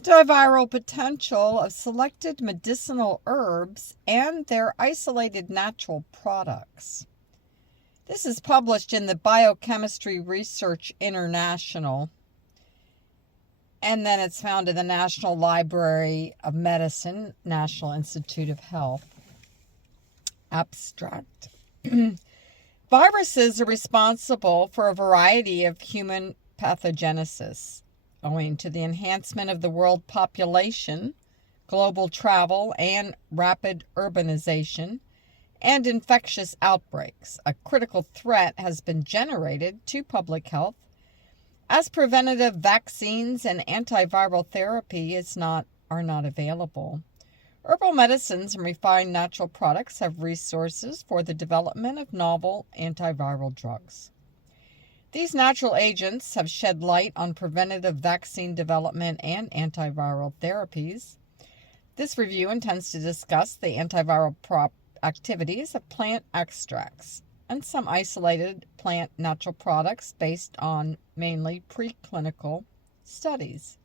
Antiviral potential of selected medicinal herbs and their isolated natural products. This is published in the Biochemistry Research International, and then it's found in the National Library of Medicine, National Institute of Health. Abstract. Viruses are responsible for a variety of human pathogenesis, owing to the enhancement of the world population, global travel, and rapid urbanization, and infectious outbreaks. A critical threat has been generated to public health, as preventative vaccines and antiviral therapy are not available. Herbal medicines and refined natural products have resources for the development of novel antiviral drugs. These natural agents have shed light on preventative vaccine development and antiviral therapies. This review intends to discuss the antiviral activities of plant extracts and some isolated plant natural products based on mainly preclinical studies.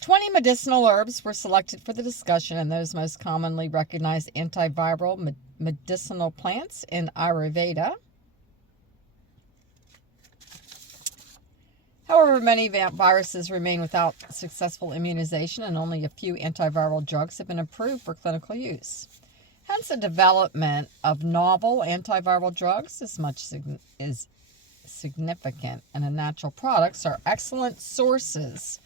20 medicinal herbs were selected for the discussion, and those most commonly recognized antiviral medicinal plants in Ayurveda. However, many viruses remain without successful immunization, and only a few antiviral drugs have been approved for clinical use. Hence, the development of novel antiviral drugs is significant, and the natural products are excellent sources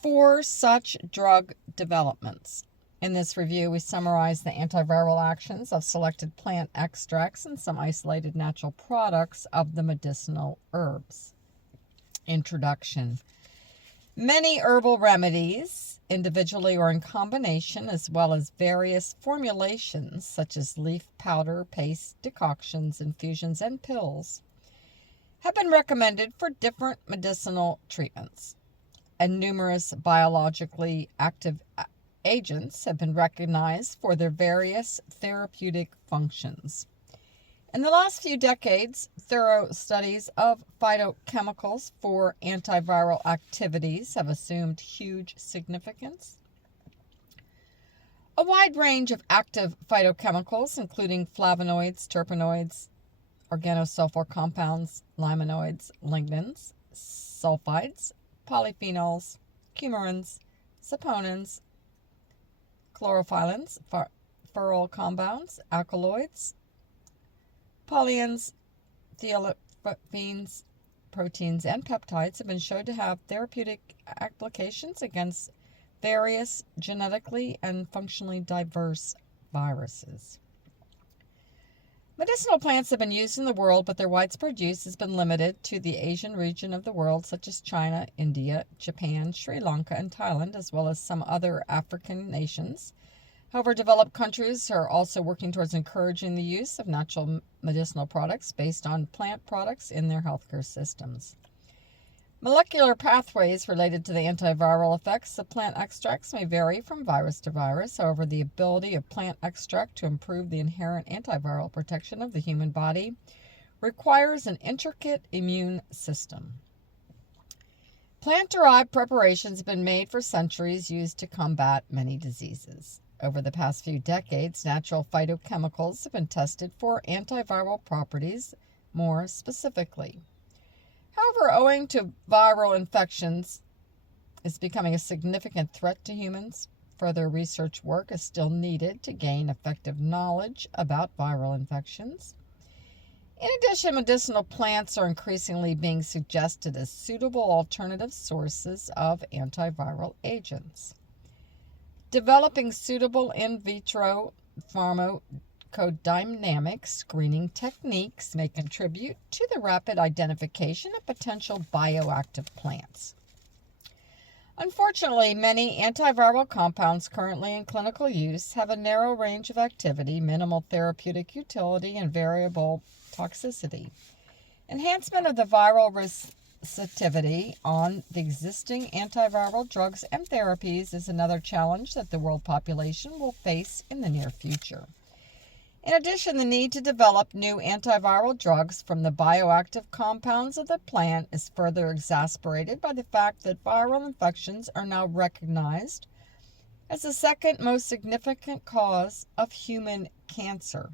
for such drug developments. In this review, we summarize the antiviral actions of selected plant extracts and some isolated natural products of the medicinal herbs. Introduction. Many herbal remedies, individually or in combination, as well as various formulations such as leaf powder, paste, decoctions, infusions, and pills, have been recommended for different medicinal treatments. And numerous biologically active agents have been recognized for their various therapeutic functions. In the last few decades, thorough studies of phytochemicals for antiviral activities have assumed huge significance. A wide range of active phytochemicals, including flavonoids, terpenoids, organosulfur compounds, limonoids, lignans, sulfides, polyphenols, coumarins, saponins, chlorophylls, pherol compounds, alkaloids, polyenes, thioliphenes, proteins, and peptides have been shown to have therapeutic applications against various genetically and functionally diverse viruses. Medicinal plants have been used in the world, but their widespread use has been limited to the Asian region of the world, such as China, India, Japan, Sri Lanka, and Thailand, as well as some other African nations. However, developed countries are also working towards encouraging the use of natural medicinal products based on plant products in their healthcare systems. Molecular pathways related to the antiviral effects of plant extracts may vary from virus to virus. However, the ability of plant extract to improve the inherent antiviral protection of the human body requires an intricate immune system. Plant-derived preparations have been made for centuries, used to combat many diseases. Over the past few decades, natural phytochemicals have been tested for antiviral properties more specifically. However, owing to viral infections is becoming a significant threat to humans, further research work is still needed to gain effective knowledge about viral infections. In addition, medicinal plants are increasingly being suggested as suitable alternative sources of antiviral agents. Developing suitable in vitro pharmacodynamic screening techniques may contribute to the rapid identification of potential bioactive plants. Unfortunately, many antiviral compounds currently in clinical use have a narrow range of activity, minimal therapeutic utility, and variable toxicity. Enhancement of the viral receptivity on the existing antiviral drugs and therapies is another challenge that the world population will face in the near future. In addition, the need to develop new antiviral drugs from the bioactive compounds of the plant is further exacerbated by the fact that viral infections are now recognized as the second most significant cause of human cancer.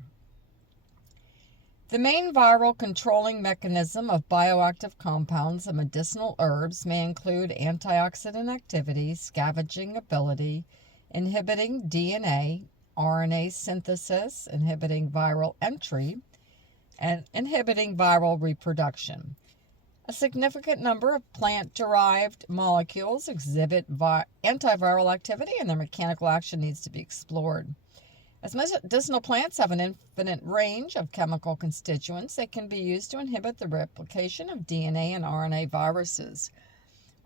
The main viral controlling mechanism of bioactive compounds of medicinal herbs may include antioxidant activity, scavenging ability, inhibiting DNA, RNA synthesis, inhibiting viral entry, and inhibiting viral reproduction. A significant number of plant-derived molecules exhibit antiviral activity, and their mechanical action needs to be explored. As medicinal plants have an infinite range of chemical constituents, they can be used to inhibit the replication of DNA and RNA viruses.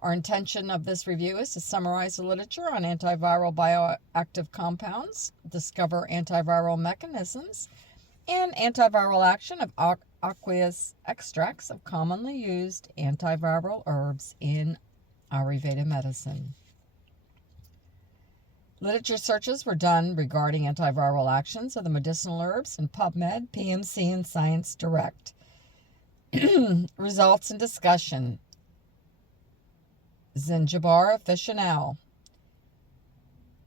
Our intention of this review is to summarize the literature on antiviral bioactive compounds, discover antiviral mechanisms, and antiviral action of aqueous extracts of commonly used antiviral herbs in Ayurveda medicine. Literature searches were done regarding antiviral actions of the medicinal herbs in PubMed, PMC, and Science Direct. Results and discussion. Zingiber officinale.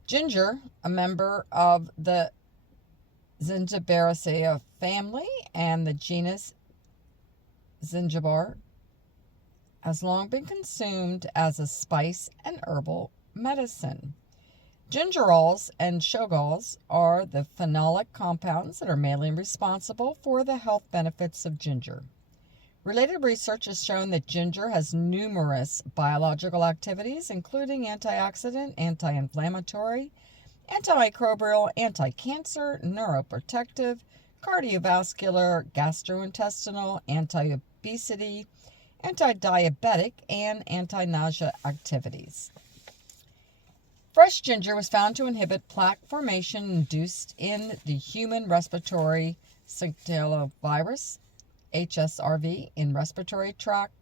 Ginger, a member of the Zingiberaceae family and the genus Zingiber, has long been consumed as a spice and herbal medicine. Gingerols and shogols are the phenolic compounds that are mainly responsible for the health benefits of ginger. Related research has shown that ginger has numerous biological activities, including antioxidant, anti-inflammatory, antimicrobial, anti-cancer, neuroprotective, cardiovascular, gastrointestinal, anti-obesity, anti-diabetic, and anti-nausea activities. Fresh ginger was found to inhibit plaque formation induced in the human respiratory syncytial virus, HSRV, in respiratory tract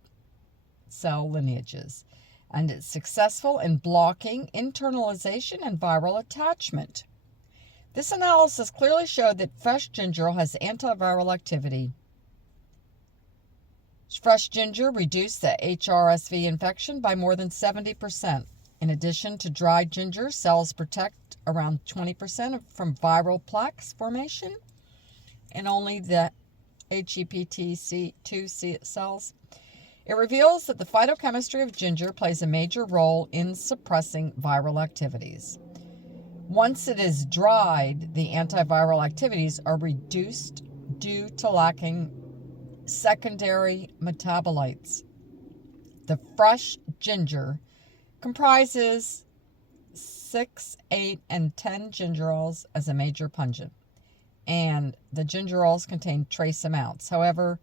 cell lineages, and it's successful in blocking internalization and viral attachment. This analysis clearly showed that fresh ginger has antiviral activity. Fresh ginger reduced the HRSV infection by more than 70%. In addition to dried ginger, cells protect around 20% from viral plaques formation, and only the HEPTC2 cells. It reveals that the phytochemistry of ginger plays a major role in suppressing viral activities. Once it is dried, the antiviral activities are reduced due to lacking secondary metabolites. The fresh ginger comprises 6, 8, and 10 gingerols as a major pungent, and the gingerols contain trace amounts. However,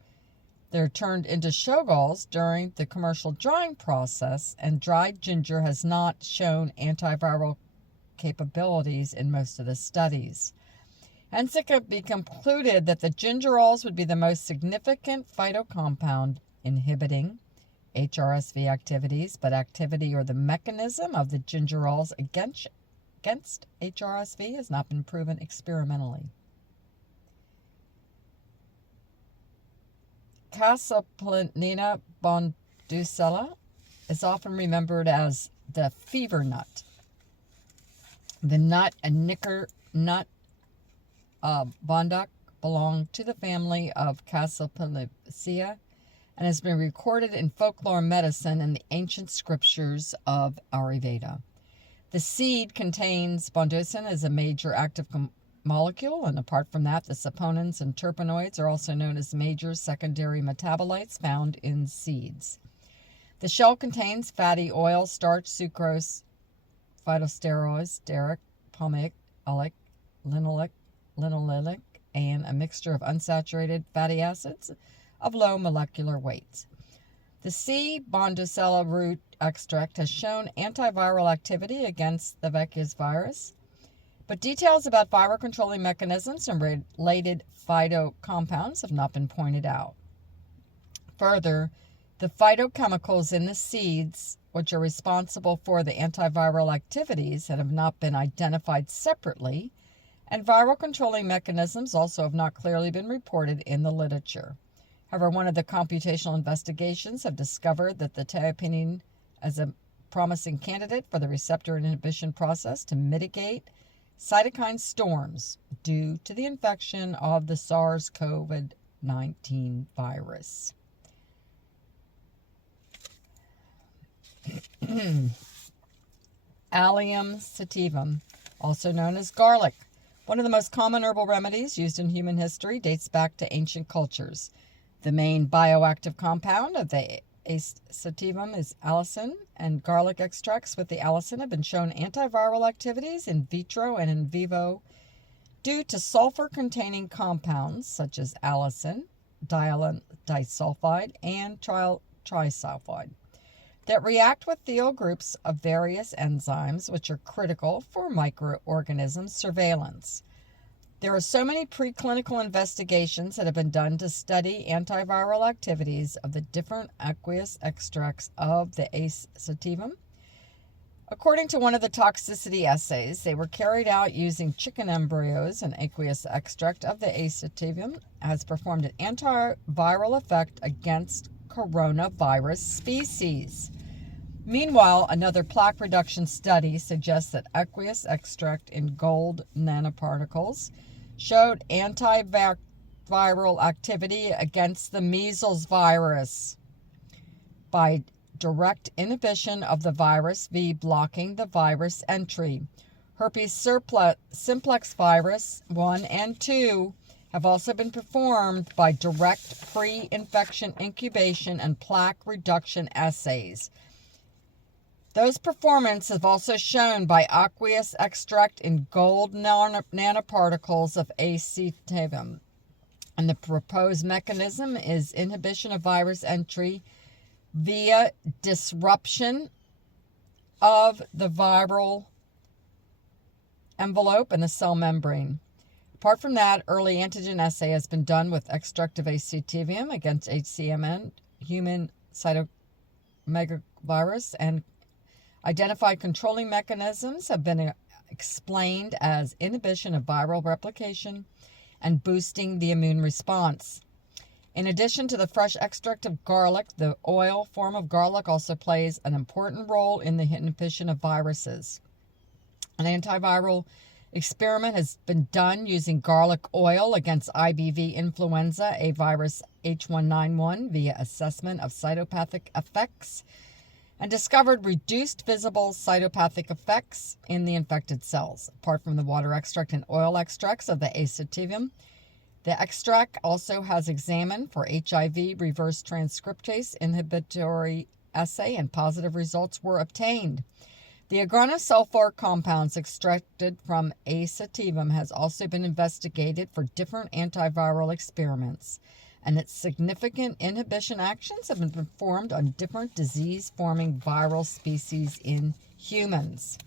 they're turned into shogols during the commercial drying process, and dried ginger has not shown antiviral capabilities in most of the studies. Hence, it could be concluded that the gingerols would be the most significant phytocompound inhibiting HRSV activities, but activity or the mechanism of the gingerols against HRSV has not been proven experimentally. Cassaplanina bonducella is often remembered as the fever nut. The nut, a nicker nut, bonduc, belong to the family of Cassapalacea and has been recorded in folklore medicine and the ancient scriptures of Ayurveda. The seed contains bonducin as a major active molecule, and apart from that, the saponins and terpenoids are also known as major secondary metabolites found in seeds. The shell contains fatty oil, starch, sucrose, phytosteroids, stearic, palmitic, oleic, linoleic, and a mixture of unsaturated fatty acids of low molecular weight. The C. bonducella root extract has shown antiviral activity against the Vecchia's virus, but details about viral controlling mechanisms and related phytocompounds have not been pointed out. Further, the phytochemicals in the seeds, which are responsible for the antiviral activities, that have not been identified separately and viral controlling mechanisms also have not clearly been reported in the literature. However, one of the computational investigations have discovered that the teiopinin as a promising candidate for the receptor inhibition process to mitigate cytokine storms due to the infection of the SARS-CoV-19 virus. Allium sativum, also known as garlic. One of the most common herbal remedies used in human history dates back to ancient cultures. The main bioactive compound of the sativum is allicin, and garlic extracts with the allicin have been shown antiviral activities in vitro and in vivo due to sulfur-containing compounds such as allicin, disulfide, and trisulfide that react with thiol groups of various enzymes which are critical for microorganism surveillance. There are so many preclinical investigations that have been done to study antiviral activities of the different aqueous extracts of the ace sativum. According to one of the toxicity assays, they were carried out using chicken embryos. An aqueous extract of the ace sativum has performed an antiviral effect against coronavirus species. Meanwhile, another plaque reduction study suggests that aqueous extract in gold nanoparticles showed antiviral activity against the measles virus by direct inhibition of the virus via blocking the virus entry. Herpes simplex virus 1 and 2 have also been performed by direct pre-infection incubation and plaque reduction assays. Those performances have also shown by aqueous extract in gold nanoparticles of ace sativum. And the proposed mechanism is inhibition of virus entry via disruption of the viral envelope and the cell membrane. Apart from that, early antigen assay has been done with extract of ace sativum against HCMN, human cytomegalovirus, and identified controlling mechanisms have been explained as inhibition of viral replication and boosting the immune response. In addition to the fresh extract of garlic, the oil form of garlic also plays an important role in the inhibition of viruses. An antiviral experiment has been done using garlic oil against IBV influenza, a virus H1N1, via assessment of cytopathic effects, and discovered reduced visible cytopathic effects in the infected cells. Apart from the water extract and oil extracts of the ace sativum, the extract also has examined for HIV reverse transcriptase inhibitory assay, and positive results were obtained. The organosulfur compounds extracted from ace sativum has also been investigated for different antiviral experiments, and its significant inhibition actions have been performed on different disease-forming viral species in humans.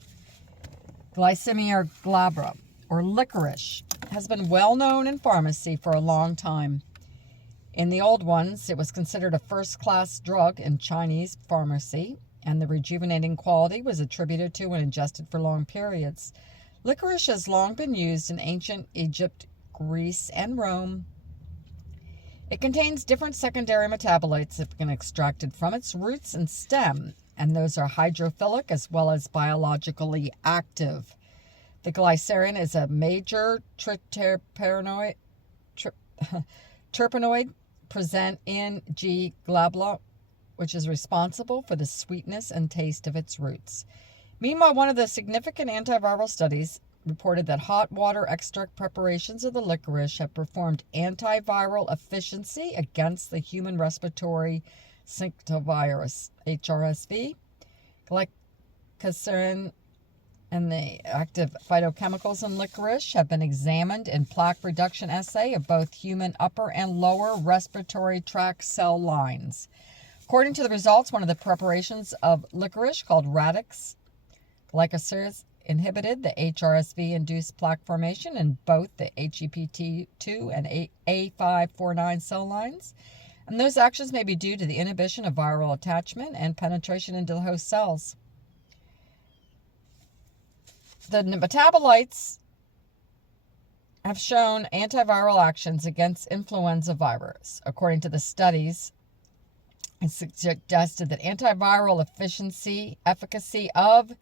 Glycemia glabra, or licorice, has been well known in pharmacy for a long time. In the old ones, it was considered a first-class drug in Chinese pharmacy, and the rejuvenating quality was attributed to when ingested for long periods. Licorice has long been used in ancient Egypt, Greece, and Rome. It contains different secondary metabolites that have been extracted from its roots and stem, and those are hydrophilic as well as biologically active. The glycerin is a major terpenoid present in G. glabra, which is responsible for the sweetness and taste of its roots. Meanwhile, one of the significant antiviral studies reported that hot water extract preparations of the licorice have performed antiviral efficiency against the human respiratory syncytial HRSV, glycerin, and the active phytochemicals in licorice have been examined in plaque reduction assay of both human upper and lower respiratory tract cell lines. According to the results, one of the preparations of licorice, called radix glycoceres, inhibited the HRSV-induced plaque formation in both the HEPT2 and A549 cell lines, and those actions may be due to the inhibition of viral attachment and penetration into the host cells. The metabolites have shown antiviral actions against influenza virus. According to the studies, it suggested that antiviral efficacy of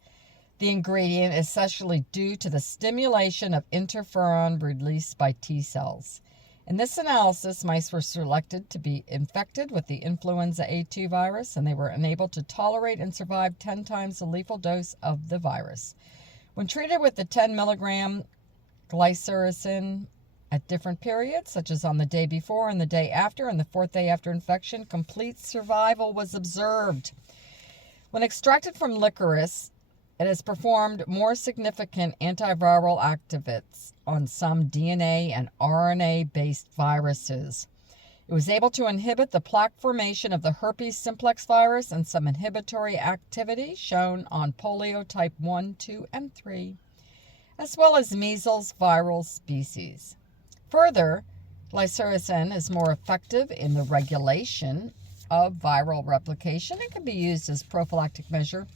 the ingredient is essentially due to the stimulation of interferon released by T cells. In this analysis, mice were selected to be infected with the influenza A2 virus, and they were unable to tolerate and survive 10 times the lethal dose of the virus. When treated with the 10 milligram glycyrrhizin at different periods, such as on the day before and the day after and the fourth day after infection, complete survival was observed. When extracted from licorice, it has performed more significant antiviral activities on some DNA and RNA-based viruses. It was able to inhibit the plaque formation of the herpes simplex virus and some inhibitory activity shown on polio type 1, 2, and 3, as well as measles viral species. Further, glycyrrhizin is more effective in the regulation of viral replication and can be used as a prophylactic measure.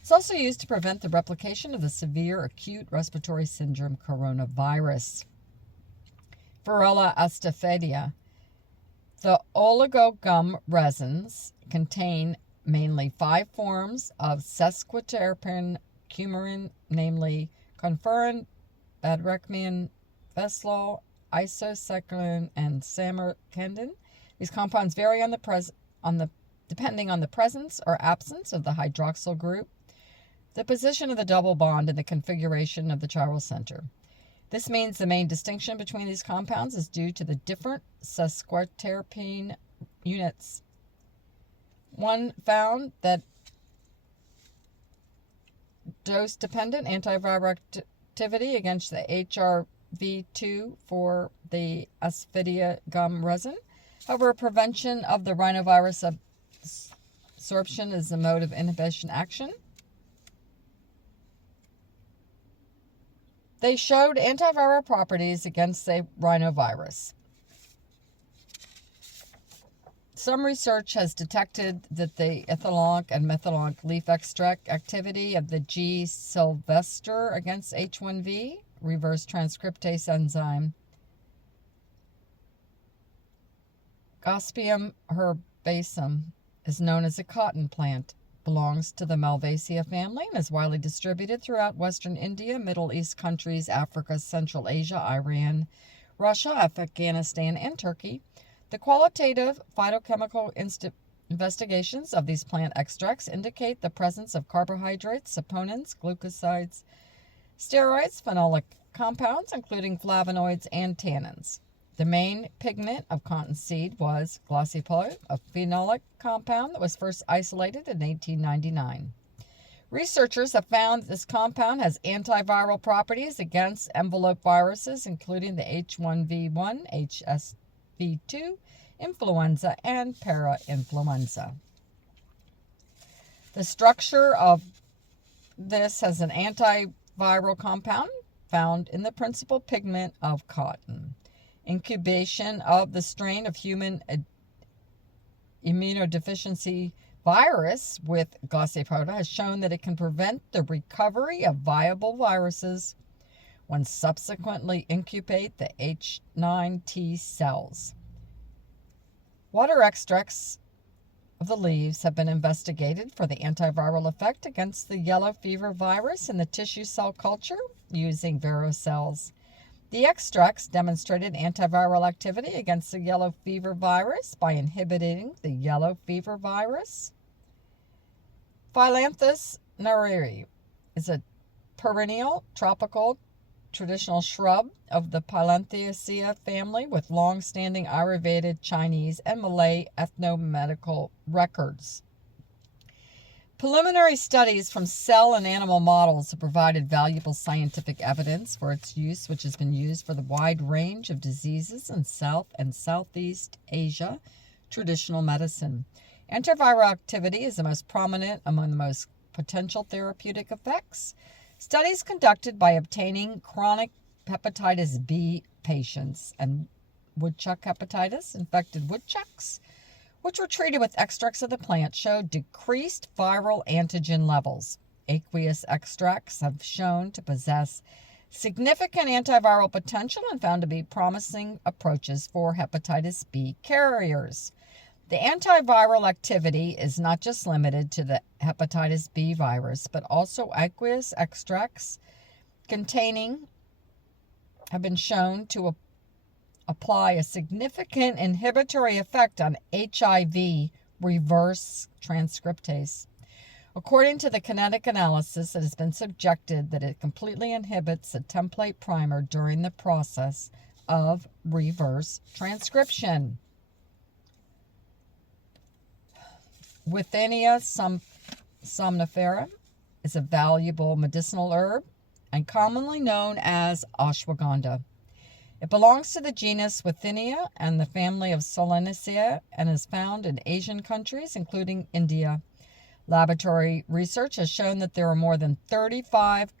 It's also used to prevent the replication of the severe acute respiratory syndrome coronavirus. Varroa astaphedea. The oligogum resins contain mainly 5 forms of sesquiterpene coumarin, namely conferrin, badrachmin, veslol, isocycline, and samarcandin. These compounds vary depending on the presence or absence of the hydroxyl group, the position of the double bond, and the configuration of the chiral center. This means the main distinction between these compounds is due to the different sesquiterpene units. One found that dose-dependent antiviral activity against the HRV2 for the asphadia gum resin. However, prevention of the rhinovirus absorption is the mode of inhibition action. They showed antiviral properties against the rhinovirus. Some research has detected that the ethylonc and methylonc leaf extract activity of the G. sylvester against H1V, reverse transcriptase enzyme. Gossypium herbaceum is known as a cotton plant. Belongs to the Malvaceae family and is widely distributed throughout Western India, Middle East countries, Africa, Central Asia, Iran, Russia, Afghanistan, and Turkey. The qualitative phytochemical investigations of these plant extracts indicate the presence of carbohydrates, saponins, glucosides, steroids, phenolic compounds, including flavonoids and tannins. The main pigment of cottonseed was glossopol, a phenolic compound that was first isolated in 1899. Researchers have found that this compound has antiviral properties against envelope viruses, including the H1V1, HSV2, influenza, and parainfluenza. The structure of this has an antiviral compound found in the principal pigment of cotton. Incubation of the strain of human immunodeficiency virus with Glossopol has shown that it can prevent the recovery of viable viruses when subsequently incubate the H9 T cells. Water extracts of the leaves have been investigated for the antiviral effect against the yellow fever virus in the tissue cell culture using Vero cells. The extracts demonstrated antiviral activity against the yellow fever virus by inhibiting the yellow fever virus. Phyllanthus nariri is a perennial tropical traditional shrub of the Phyllantheraceae family with long-standing Ayurvedic, Chinese, and Malay ethnomedical records. Preliminary studies from cell and animal models have provided valuable scientific evidence for its use, which has been used for the wide range of diseases in South and Southeast Asia traditional medicine. Antiviral activity is the most prominent among the most potential therapeutic effects. Studies conducted by obtaining chronic hepatitis B patients and woodchuck hepatitis, infected woodchucks, which were treated with extracts of the plant, showed decreased viral antigen levels. Aqueous extracts have shown to possess significant antiviral potential and found to be promising approaches for hepatitis B carriers. The antiviral activity is not just limited to the hepatitis B virus, but also aqueous extracts containing have been shown to apply a significant inhibitory effect on HIV reverse transcriptase. According to the kinetic analysis, it has been suggested that it completely inhibits the template primer during the process of reverse transcription. Withinia somnifera is a valuable medicinal herb and commonly known as ashwagandha. It belongs to the genus Withinia and the family of Solanaceae and is found in Asian countries, including India. Laboratory research has shown that there are more than 35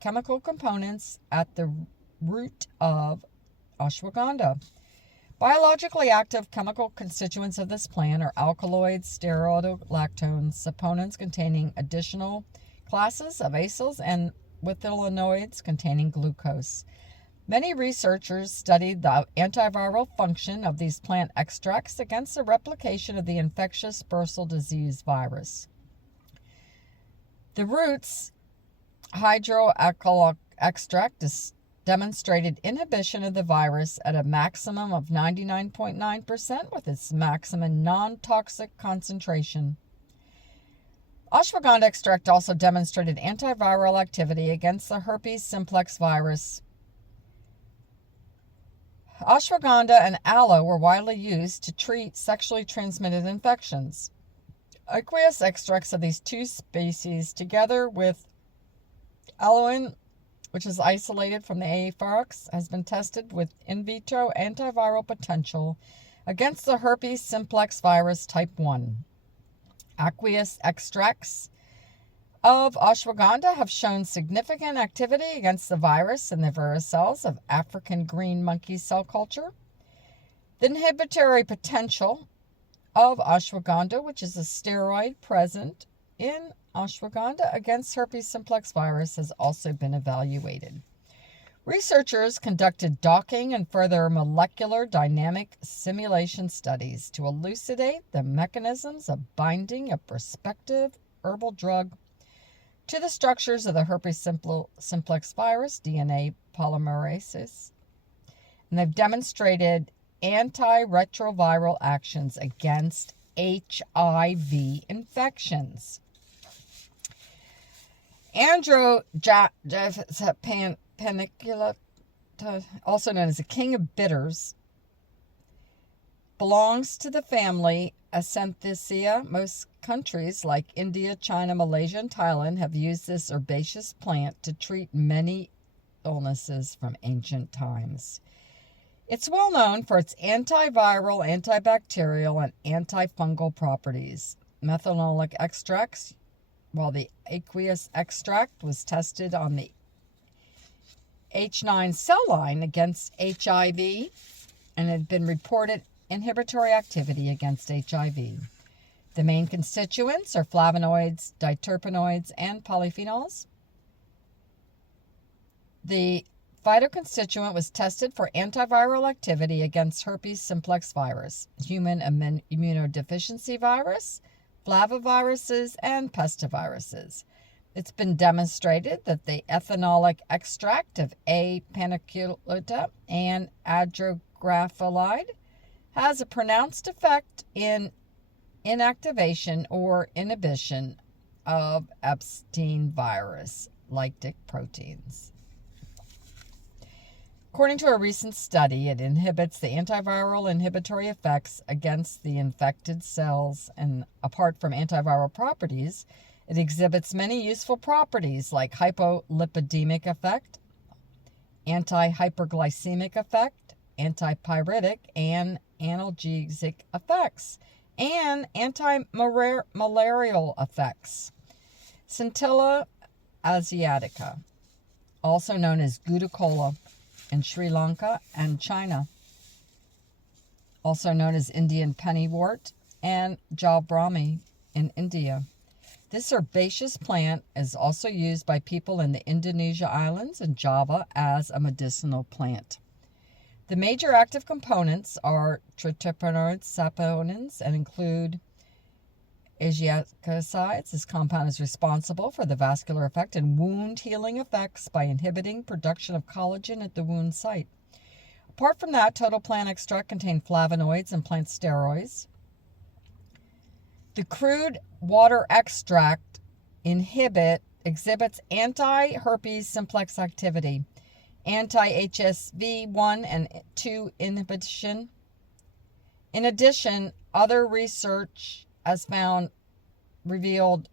chemical components at the root of ashwagandha. Biologically active chemical constituents of this plant are alkaloids, steroidolactones, saponins containing additional classes of acyls, and withylenoids containing glucose. Many researchers studied the antiviral function of these plant extracts against the replication of the infectious bursal disease virus. The roots hydroalkyl extract demonstrated inhibition of the virus at a maximum of 99.9% with its maximum non-toxic concentration. Ashwagandha extract also demonstrated antiviral activity against the herpes simplex virus. Ashwagandha and aloe were widely used to treat sexually transmitted infections. Aqueous extracts of these two species, together with aloin, which is isolated from the Apherex, has been tested with in vitro antiviral potential against the herpes simplex virus type 1. Aqueous extracts of ashwagandha have shown significant activity against the virus in the various cells of African green monkey cell culture. The inhibitory potential of ashwagandha, which is a steroid present in ashwagandha against herpes simplex virus, has also been evaluated. Researchers conducted docking and further molecular dynamic simulation studies to elucidate the mechanisms of binding a prospective herbal drug to the structures of the herpes simplex virus DNA polymerases. And they've demonstrated antiretroviral actions against HIV infections. Panicula, also known as the king of bitters, belongs to the family Acanthaceae. Most countries like India, China, Malaysia, and Thailand have used this herbaceous plant to treat many illnesses from ancient times. It's well known for its antiviral, antibacterial, and antifungal properties. Methanolic extracts, while the aqueous extract was tested on the H9 cell line against HIV and had been reported inhibitory activity against HIV. The main constituents are flavonoids, diterpenoids, and polyphenols. The phytoconstituent was tested for antiviral activity against herpes simplex virus, human immunodeficiency virus, flaviviruses, and pestiviruses. It's been demonstrated that the ethanolic extract of A. paniculata and adrographolide has a pronounced effect in inactivation or inhibition of Epstein virus lactic proteins. According to a recent study, it inhibits the antiviral inhibitory effects against the infected cells, and apart from antiviral properties, it exhibits many useful properties like hypolipidemic effect, anti-hyperglycemic effect, antipyretic and analgesic effects, and anti-malarial effects. Scintilla asiatica, also known as Gudicola in Sri Lanka and China, also known as Indian pennywort and Jalbrahmi in India. This herbaceous plant is also used by people in the Indonesia islands and Java as a medicinal plant. The major active components are triterpenoids, saponins, and include asiacicides. This compound is responsible for the vascular effect and wound healing effects by inhibiting production of collagen at the wound site. Apart from that, total plant extract contains flavonoids and plant steroids. The crude water extract exhibits anti-herpes simplex activity, anti-HSV1 and 2 inhibition. In addition, other research has revealed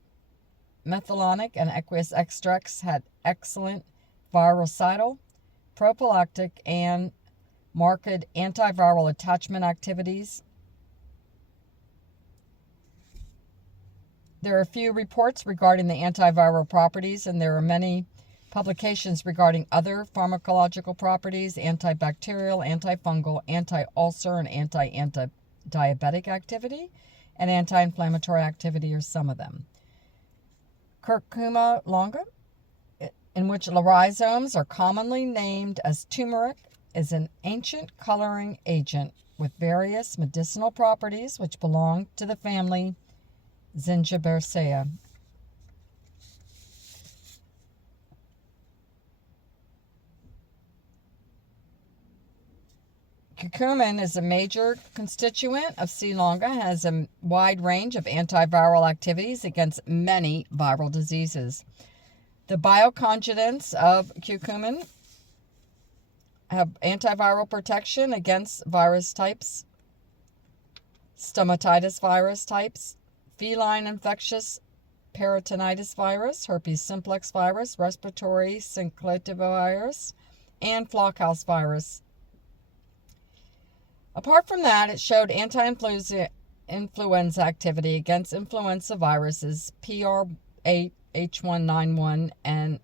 methylonic and aqueous extracts had excellent virucidal, prophylactic, and marked antiviral attachment activities. There are a few reports regarding the antiviral properties, and there are many publications regarding other pharmacological properties, antibacterial, antifungal, anti-ulcer, and anti-diabetic activity, and anti-inflammatory activity are some of them. Curcuma longa, in which rhizomes are commonly named as turmeric, is an ancient coloring agent with various medicinal properties which belong to the family Zingiberaceae. Curcumin is a major constituent of C. longa and has a wide range of antiviral activities against many viral diseases. The bioconjugates of curcumin have antiviral protection against virus types, stomatitis virus types, feline infectious peritonitis virus, herpes simplex virus, respiratory syncytial virus, and flockhouse virus. Apart from that, it showed anti-influenza activity against influenza viruses PR8, H1N1, and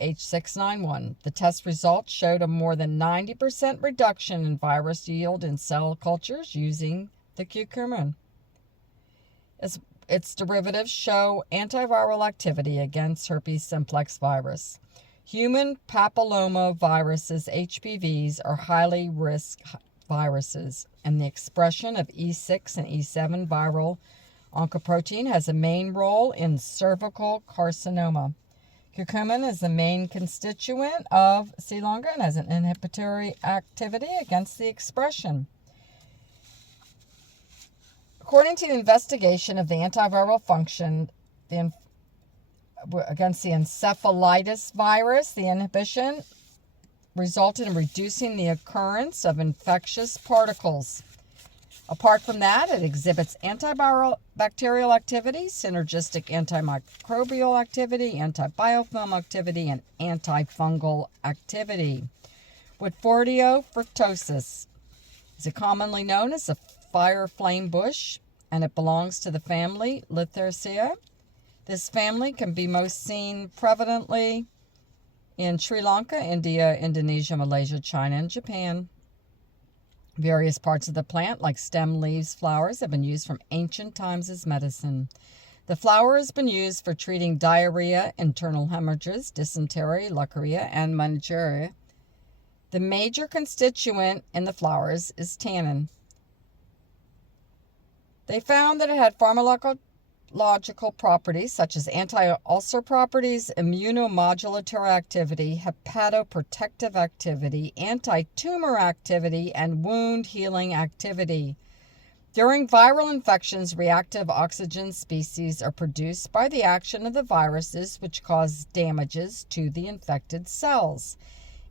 H6N1. The test results showed a more than 90% reduction in virus yield in cell cultures using the curcumin. Its derivatives show antiviral activity against herpes simplex virus. Human papillomaviruses, HPVs, are highly risk viruses, and the expression of E6 and E7 viral oncoprotein has a main role in cervical carcinoma. Curcumin is the main constituent of C. longa and has an inhibitory activity against the expression. According to the investigation of the antiviral function against the encephalitis virus, the inhibition resulted in reducing the occurrence of infectious particles. Apart from that, it exhibits antiviral bacterial activity, synergistic antimicrobial activity, antibiofilm activity, and antifungal activity. Woodfordiophytosis is commonly known as a fire flame bush, and it belongs to the family Lythraceae. This family can be most seen prevalently in Sri Lanka, India, Indonesia, Malaysia, China, and Japan. Various parts of the plant, like stem, leaves, flowers, have been used from ancient times as medicine. The flower has been used for treating diarrhea, internal hemorrhages, dysentery, leukorrhea, and meningitis. The major constituent in the flowers is tannin. They found that it had pharmacological properties such as anti-ulcer properties, immunomodulatory activity, hepatoprotective activity, anti-tumor activity, and wound healing activity. During viral infections, reactive oxygen species are produced by the action of the viruses which cause damages to the infected cells.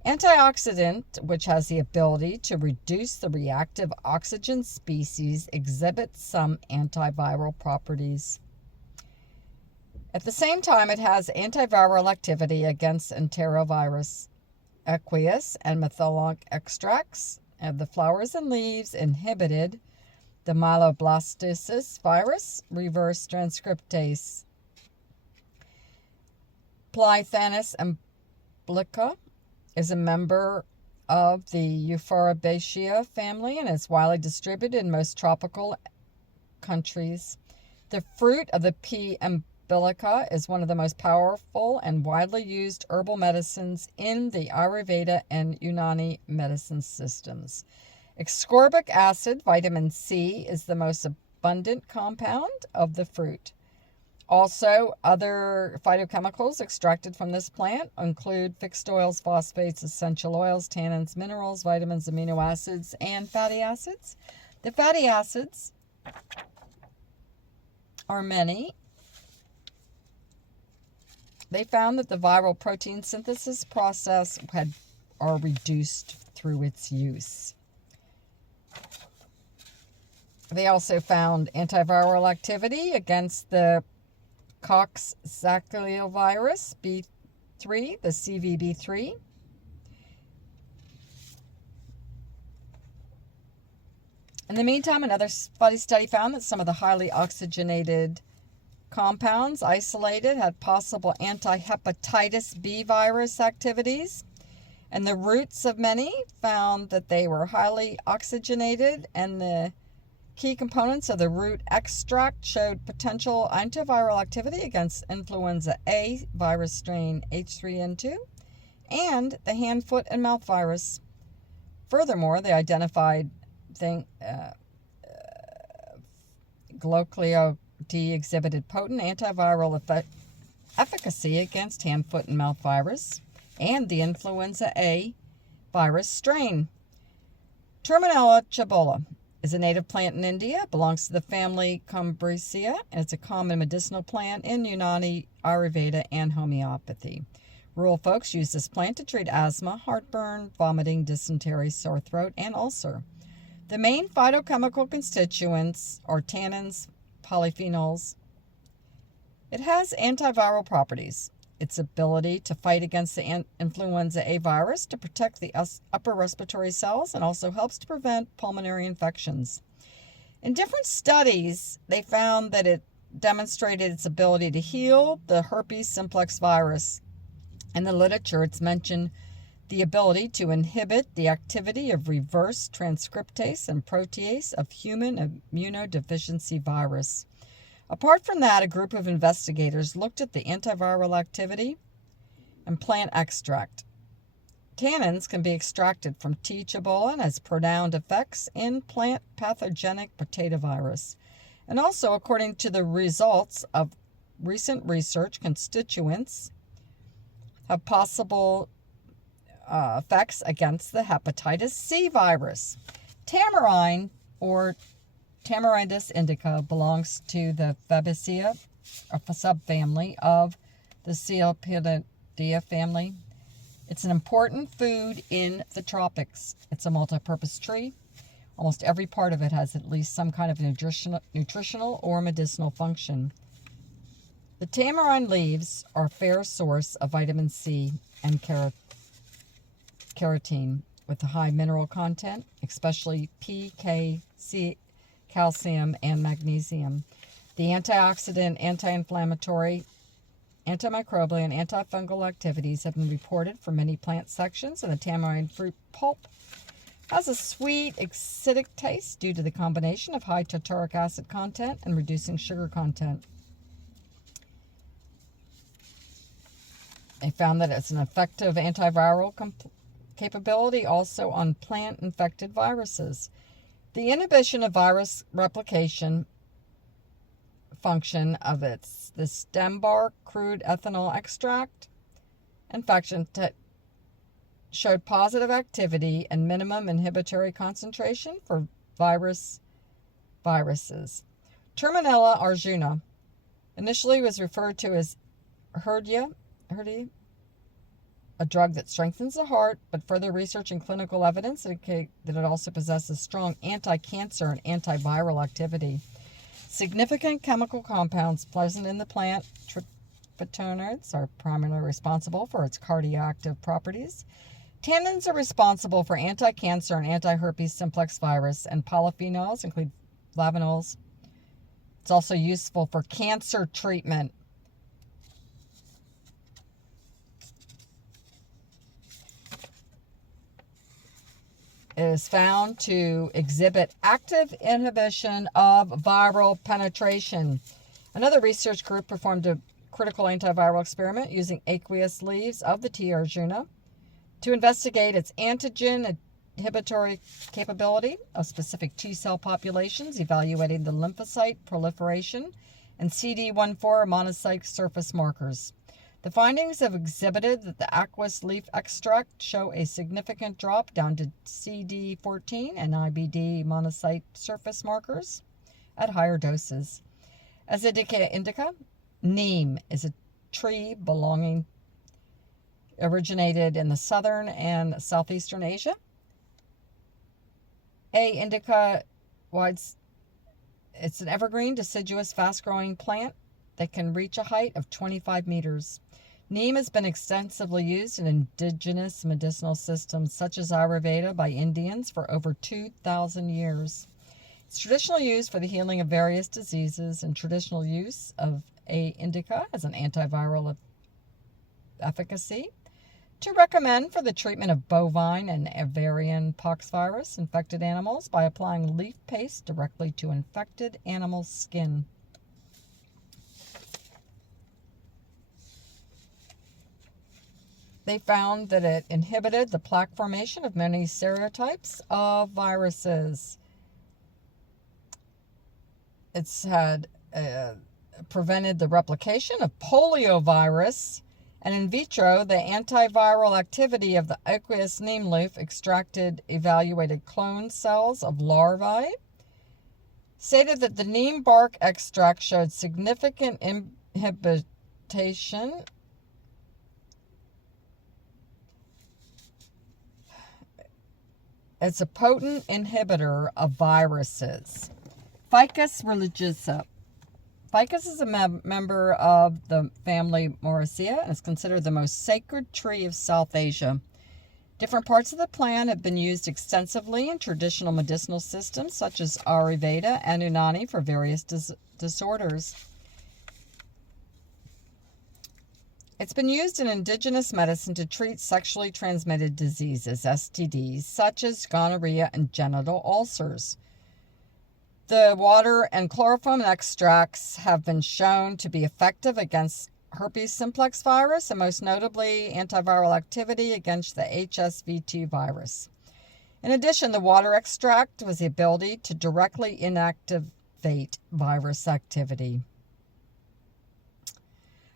Antioxidant, which has the ability to reduce the reactive oxygen species, exhibits some antiviral properties. At the same time, it has antiviral activity against enterovirus. Aqueous and methylonic extracts of the flowers and leaves inhibited the myeloblastosis virus reverse transcriptase. Plythanus umbilica is a member of the Euphorbiaceae family and is widely distributed in most tropical countries. The fruit of the P. basilica is one of the most powerful and widely used herbal medicines in the Ayurveda and Unani medicine systems. Ascorbic acid, vitamin C, is the most abundant compound of the fruit. Also, other phytochemicals extracted from this plant include fixed oils, phosphates, essential oils, tannins, minerals, vitamins, amino acids, and fatty acids. The fatty acids are many. They found that the viral protein synthesis process are reduced through its use. They also found antiviral activity against the Coxsackie-virus B3, the CVB3. In the meantime, another study found that some of the highly oxygenated compounds isolated had possible anti-hepatitis B virus activities, and the roots of many found that they were highly oxygenated, and the key components of the root extract showed potential antiviral activity against influenza A virus strain H3N2 and the hand, foot, and mouth virus. Furthermore, they identified Glocclio-D exhibited potent antiviral efficacy against hand, foot, and mouth virus and the influenza A virus strain. Terminella chabola is a native plant in India, belongs to the family Cumbreaceae, and it's a common medicinal plant in Unani, Ayurveda, and homeopathy. Rural folks use this plant to treat asthma, heartburn, vomiting, dysentery, sore throat, and ulcer. The main phytochemical constituents are tannins, polyphenols. It has antiviral properties. Its ability to fight against the influenza A virus to protect the upper respiratory cells and also helps to prevent pulmonary infections. In different studies, they found that it demonstrated its ability to heal the herpes simplex virus. In the literature, it's mentioned the ability to inhibit the activity of reverse transcriptase and protease of human immunodeficiency virus. Apart from that, a group of investigators looked at the antiviral activity and plant extract. Tannins can be extracted from T. chabola and has pronounced effects in plant pathogenic potato virus. And also, according to the results of recent research, constituents have possible effects against the hepatitis C virus. Tamarind, or Tamarindus indica, belongs to the Fabaceae, a subfamily of the Cephalidae family. It's an important food in the tropics. It's a multi-purpose tree. Almost every part of it has at least some kind of nutritional or medicinal function. The tamarind leaves are a fair source of vitamin C and carotene with a high mineral content, especially P, K, C, calcium, and magnesium. The antioxidant, anti-inflammatory, antimicrobial, and antifungal activities have been reported for many plant sections, and the tamarind fruit pulp has a sweet, acidic taste due to the combination of high tartaric acid content and reducing sugar content. They found that it's an effective antiviral capability also on plant-infected viruses. The inhibition of virus replication function of the stem bark crude ethanol extract infection showed positive activity and minimum inhibitory concentration for viruses. Terminella arjuna initially was referred to as Herdia, a drug that strengthens the heart, but further research and clinical evidence indicate that it also possesses strong anti-cancer and antiviral activity. Significant chemical compounds present in the plant, tryptanoids, are primarily responsible for its cardioactive properties. Tannins are responsible for anti-cancer and anti-herpes simplex virus, and polyphenols include flavonols. It's also useful for cancer treatment. It is found to exhibit active inhibition of viral penetration. Another research group performed a critical antiviral experiment using aqueous leaves of the T. arjuna to investigate its antigen inhibitory capability of specific T cell populations, evaluating the lymphocyte proliferation and CD14 monocyte surface markers. The findings have exhibited that the aqueous leaf extract show a significant drop down to CD14 and IBD monocyte surface markers at higher doses. As indica, neem is a tree originated in the southern and southeastern Asia. A. indica, it's an evergreen, deciduous, fast-growing plant that can reach a height of 25 meters. Neem has been extensively used in indigenous medicinal systems such as Ayurveda by Indians for over 2,000 years. It's traditionally used for the healing of various diseases, and traditional use of A. indica has an antiviral efficacy to recommend for the treatment of bovine and avian poxvirus infected animals by applying leaf paste directly to infected animal skin. They found that it inhibited the plaque formation of many serotypes of viruses. It's had prevented the replication of poliovirus, and in vitro, the antiviral activity of the aqueous neem leaf extracted evaluated clone cells of larvae, stated that the neem bark extract showed significant inhibition It's a potent inhibitor of viruses. Ficus religiosa. Ficus is a member of the family Moraceae and is considered the most sacred tree of South Asia. Different parts of the plant have been used extensively in traditional medicinal systems such as Ayurveda and Unani for various disorders. It's been used in indigenous medicine to treat sexually transmitted diseases, STDs, such as gonorrhea and genital ulcers. The water and chloroform extracts have been shown to be effective against herpes simplex virus and most notably antiviral activity against the HSV2 virus. In addition, the water extract has the ability to directly inactivate virus activity.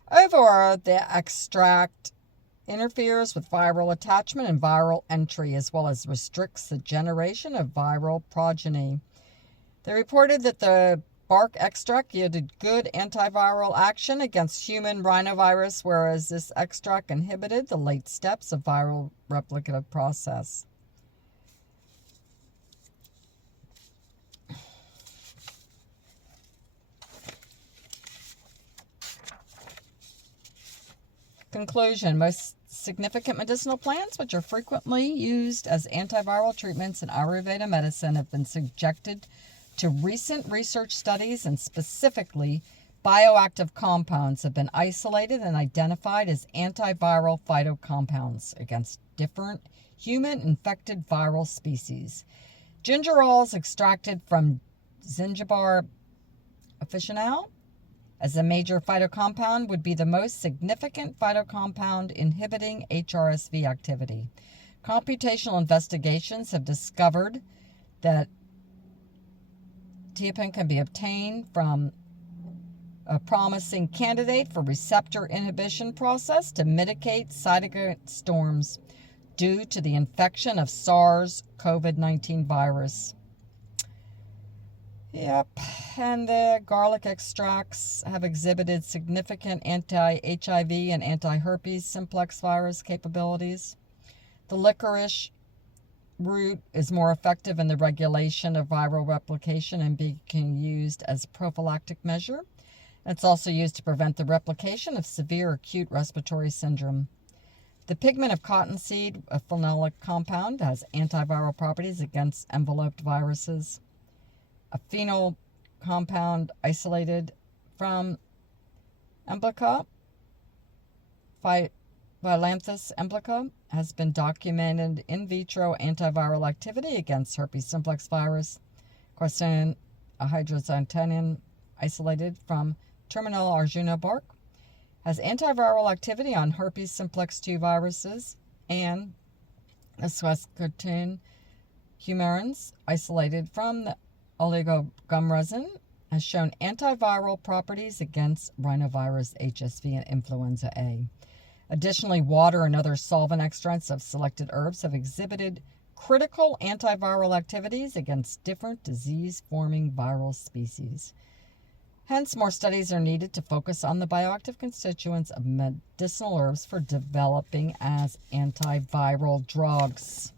Overall, the extract interferes with viral attachment and viral entry, as well as restricts the generation of viral progeny. They reported that the bark extract yielded good antiviral action against human rhinovirus, whereas this extract inhibited the late steps of viral replicative process. Conclusion: most significant medicinal plants, which are frequently used as antiviral treatments in Ayurveda medicine, have been subjected to recent research studies, and specifically bioactive compounds have been isolated and identified as antiviral phytocompounds against different human-infected viral species. Gingerol is extracted from Zingiber officinale as a major phytocompound would be the most significant phytocompound inhibiting HRSV activity. Computational investigations have discovered that teopin can be obtained from a promising candidate for receptor inhibition process to mitigate cytokine storms due to the infection of SARS-CoV-19 virus. Yep, and the garlic extracts have exhibited significant anti-HIV and anti-herpes simplex virus capabilities. The licorice root is more effective in the regulation of viral replication and being used as a prophylactic measure. It's also used to prevent the replication of severe acute respiratory syndrome. The pigment of cottonseed, a phenolic compound, has antiviral properties against enveloped viruses. A phenol compound isolated from Emblica, Phyllanthus emblica, has been documented in vitro antiviral activity against herpes simplex virus. Quercetin, a hydroxytannine isolated from terminal arjuna bark has antiviral activity on herpes simplex 2 viruses, and the Swescotin humarins, isolated from the oligogum resin, has shown antiviral properties against rhinovirus, HSV, and influenza A. Additionally, water and other solvent extracts of selected herbs have exhibited critical antiviral activities against different disease-forming viral species. Hence, more studies are needed to focus on the bioactive constituents of medicinal herbs for developing as antiviral drugs.